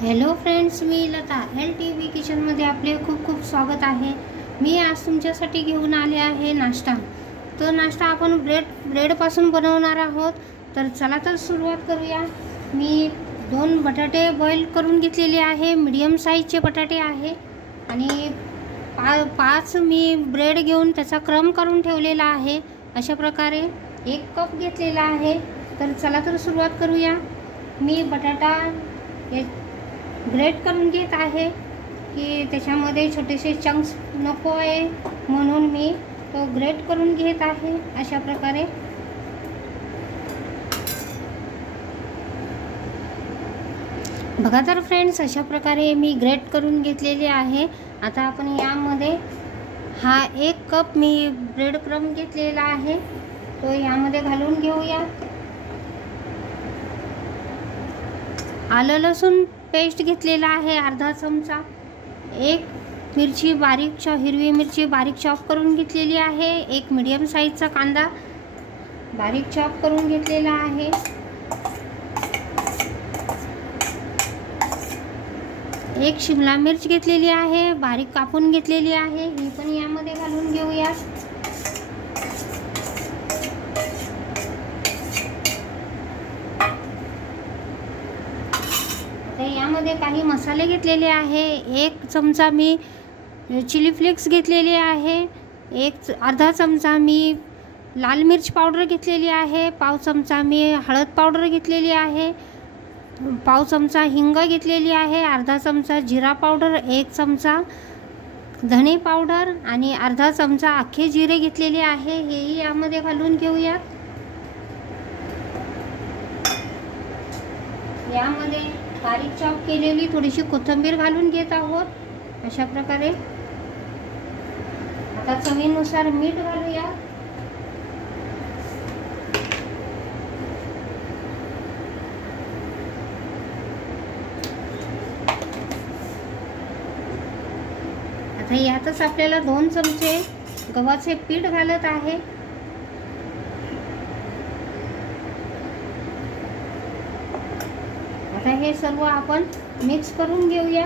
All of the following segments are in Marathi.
हॅलो फ्रेंड्स, मी लता LTV किचनमध्ये आपले खूप खूप स्वागत आहे। मी आज तुमच्यासाठी घेऊन आले आहे नाश्ता। तो नाश्ता आपण ब्रेडपासून बनवणार आहोत। तर चला तर सुरुवात करूया। मी 2 बटाटे बॉईल करून घेतलेले आहे, मीडियम साईजचे बटाटे आहे आणि 5 मी ब्रेड घेऊन त्याचा क्रम करून ठेवलेला आहे। अशा प्रकारे 1 कप घेतलेला आहे। तर चला तर सुरुवात करूया। मी बटाटा ग्रेट करून घेत आहे की त्याच्यामध्ये छोटेसे चंक्स नको आहे, म्हणून मी तो ग्रेट करून घेत आहे। अशा प्रकारे बघा तर फ्रेंड्स, अशा प्रकारे मी ग्रेट करून घेतलेले आहे। आता आपण यामध्ये हा 1 कप मी ब्रेड क्रम घेतलेला आहे, तो यामध्ये घालून घेऊया। आलं लसूण पेस्ट घेतलेला आहे अर्धा चमचा, 1 मिरची हिरवी मिरची बारीक चॉप करून घेतलेली आहे, 1 मीडियम साईजचा कांदा बारीक चॉप करून घेतलेला आहे, 1 शिमला मिर्च घेतलेली आहे, बारीक कापून घेतलेली आहे, ही पण यामध्ये घालून घेऊया। यामध्ये काही मसाले घेतलेले आहे। 1 चमचा मी चिली फ्लेक्स घेतलेले आहे, अर्धा चमचा मी लाल मिर्च पावडर घेतलेली आहे, पाव चमचा मी हळद पावडर घेतलेली आहे, पाव चमचा हिंग घेतलेली आहे, अर्धा चमचा जिरा पावडर, 1 चमचा धणे पावडर आणि अर्धा चमचा अख्खे जिरे घेतलेले आहे, हेही यामध्ये घालून घेऊया। यामध्ये बारीक चॉप केलेली थोडीशी कोथिंबीर घालून घेत आहोत। अशा प्रकारे आता चवीनुसार मीठ घालूया। आता यातच आपल्याला 2 चमचे गव्हाचे पीठ घालत आहे। आता हे सर्व आपण मिक्स करून घेऊया।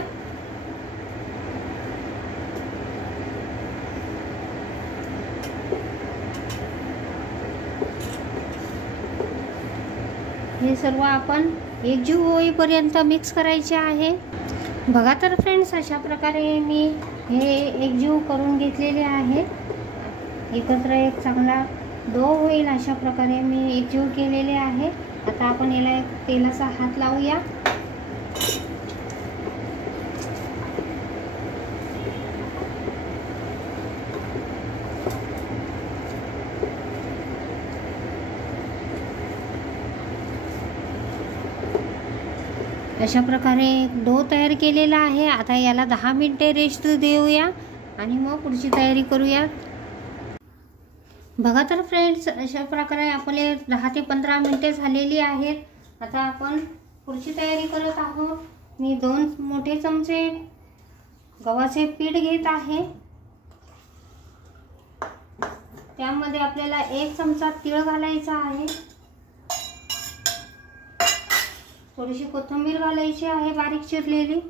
हे सर्व आपण एकजीव होईपर्यंत मिक्स करायचे आहे। बघा तर फ्रेंड्स, अशा प्रकारे मी हे एकजीव करून घेतलेले आहे। एकत्र एक चांगला डो होईल अशा प्रकारे मी एकजीव केलेले आहे। आता आपण याला एक तेलाचा हात लावूया। अशा प्रकारे डो तयार केलेला आहे। आता याला 10 मिनिटे रेस्ट देऊया आणि मग पुढची तयारी करूया। बघा तर फ्रेंड्स, अशा प्रकारे आपले 10 ते 15 मिनिटे झालेली आहेत। आता आपण पुढची तयारी करत आहोत। मी 2 मोठे चमचे गव्हाचे पीठ घेत आहे, त्यामध्ये आपल्याला 1 चमचा तीळ घालायचा आहे, थोडीशी कोथिंबीर घालायची आहे बारीक चिरलेली,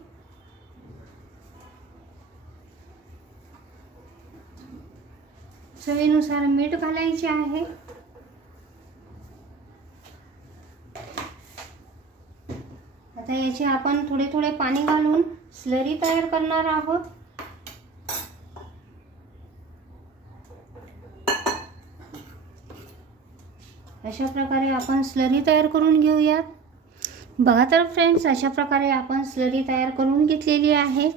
चवीनुसार मीठ घालायचे आहे। आता याचे आपण थोडे थोडे पाणी घालून स्लरी तयार करणार आहोत। अशा प्रकारे आपण स्लरी तयार करून घेऊयात। बघा तर फ्रेंड्स, अशा प्रकारे आपण स्लरी तयार करून घेतलेली आहे।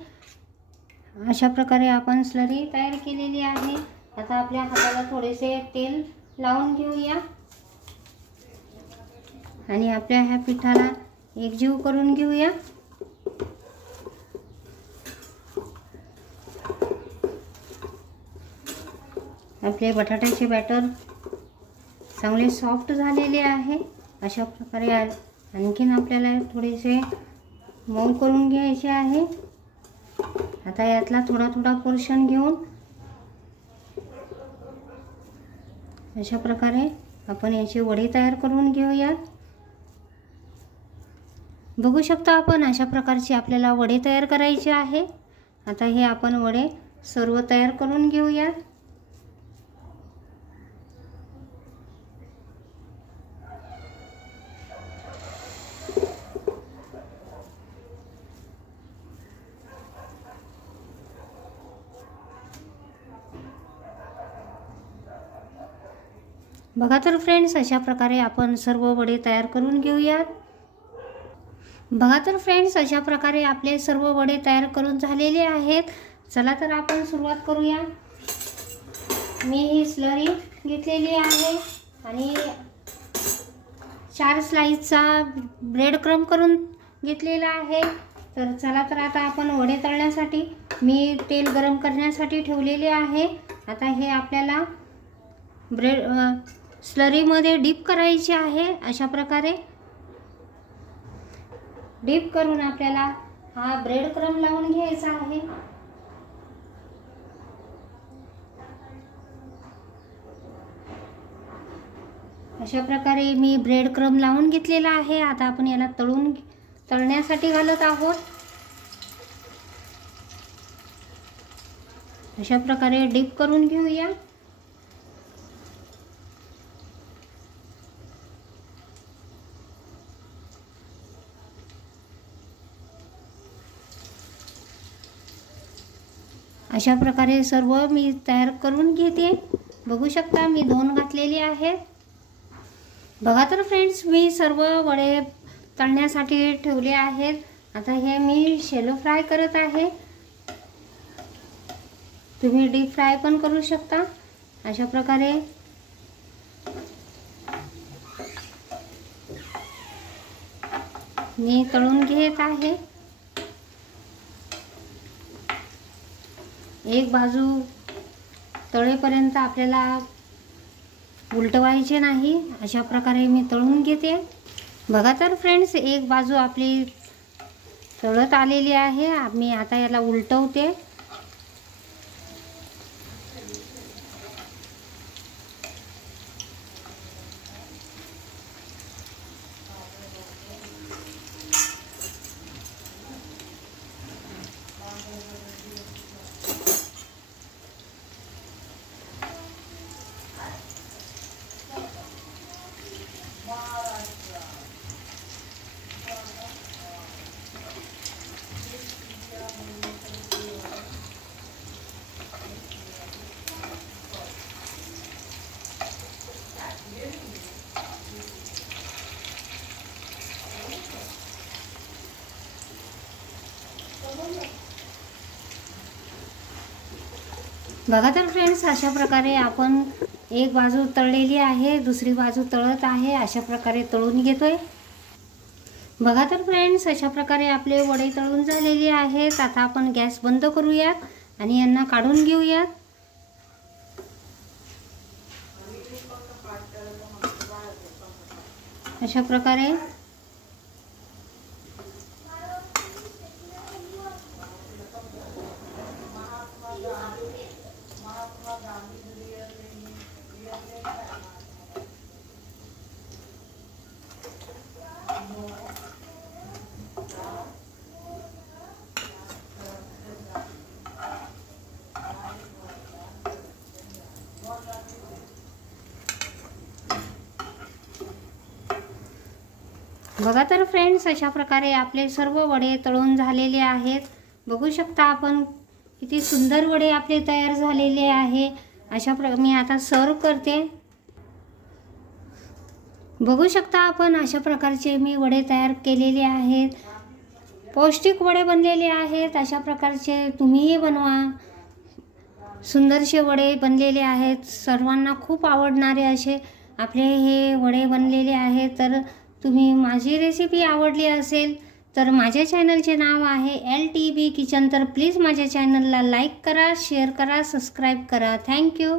अशा प्रकारे आपण स्लरी तयार केलेली आहे। आता आपल्या हाताला थोडेसे तेल लावून घेऊया आणि आपल्या ह्या पिठाला एकजीव करून घेऊया। आपले बटाट्याचे बॅटर चांगले सॉफ्ट झालेले आहे। अशा प्रकारे आणखीन आपल्याला थोडेसे मऊ करून घ्यायचे आहे। आता यातला थोडा थोडा पोर्शन घेऊन अशा प्रकारे आपण याची वडी तयार करून घेऊयात। बघू शकता आपण अशा प्रकारचे आपल्याला वडे तयार करायचे आहे। आता हे आपण वडे सर्व तयार करून घेऊया। बघा तर फ्रेंड्स, अशा प्रकारे आपण सर्व वडे तयार करून घेऊयात। बघा तर फ्रेंड्स, अशा प्रकारे आपले सर्व वडे तयार करून झालेले आहेत। चला तर आपण सुरुवात करूया। मी ही स्लरी घेतलेली आहे आणि 4 स्लाइसचा ब्रेड क्रम्ब करून घेतलेला आहे। तर चला तर आता आपण वडे तळण्यासाठी मी तेल गरम करण्यासाठी ठेवलेले आहे। आता हे आपल्याला ब्रेड स्लरीमध्ये डीप करायचे आहे। अशा प्रकारे डीप करून आपल्याला हा ब्रेड क्रम्ब लावून घ्यायचा आहे। अशा प्रकारे मी ब्रेड क्रम्ब लावून घेतलेला आहे। आता आपण याला तळण्यासाठी घालत आहोत। अशा प्रकारे डीप करून घेऊया। अशा प्रकारे सर्व मी तयार करून घेते। बघू शकता मी 2 घातलेले आहेत। बघा तर फ्रेंड्स, मी सर्व वडे तळण्यासाठी ठेवले आहेत। आता हे मी शॅलो फ्राय करत आहे। तुम्ही डीप फ्राय पण करू शकता। अशा प्रकारे मी तळून घेत आहे। एक बाजू तळेपर्यंत आपल्याला उलटवायचे नाही। अशा प्रकारे मी तळून घेते। बघा तर फ्रेंड्स, एक बाजू आपली तळत आलेली आहे। मी आता याला उलटवते। बघा तर फ्रेंड्स, अशा प्रकारे आपण एक बाजू तळलेली आहे, दुसरी बाजू तळत आहे। अशा प्रकारे तळून घेतोय। बघा तर फ्रेंड्स, अशा प्रकारे आपले वडे तळून झालेले आहेत। आता आपण गॅस बंद करूयात आणि यांना काढून घेऊयात। अशा प्रकारे बघा तर फ्रेंड्स, अशा प्रकारे आपले सर्व वडे तळून झालेले आहेत। बघू शकता आपण किती सुंदर वडे आपले तयार झालेले आहे। मी आता सर्व करते। बघू शकता आपण अशा प्रकारचे मी वडे तयार केलेले आहेत। पौष्टिक वडे बनलेले आहेत। अशा प्रकारचे तुम्हीही बनवा। सुंदरसे वडे बनलेले आहेत। सर्वांना खूप आवडणारे असे आपले हे वडे बनलेले आहेत। तर तुम्ही माझी रेसिपी आवडली असेल तर माझ्या चॅनलचे नाव आहे LTV किचन। तर प्लीज माझ्या चॅनलला लाईक करा, शेअर करा, सबस्क्राईब करा। थँक्यू।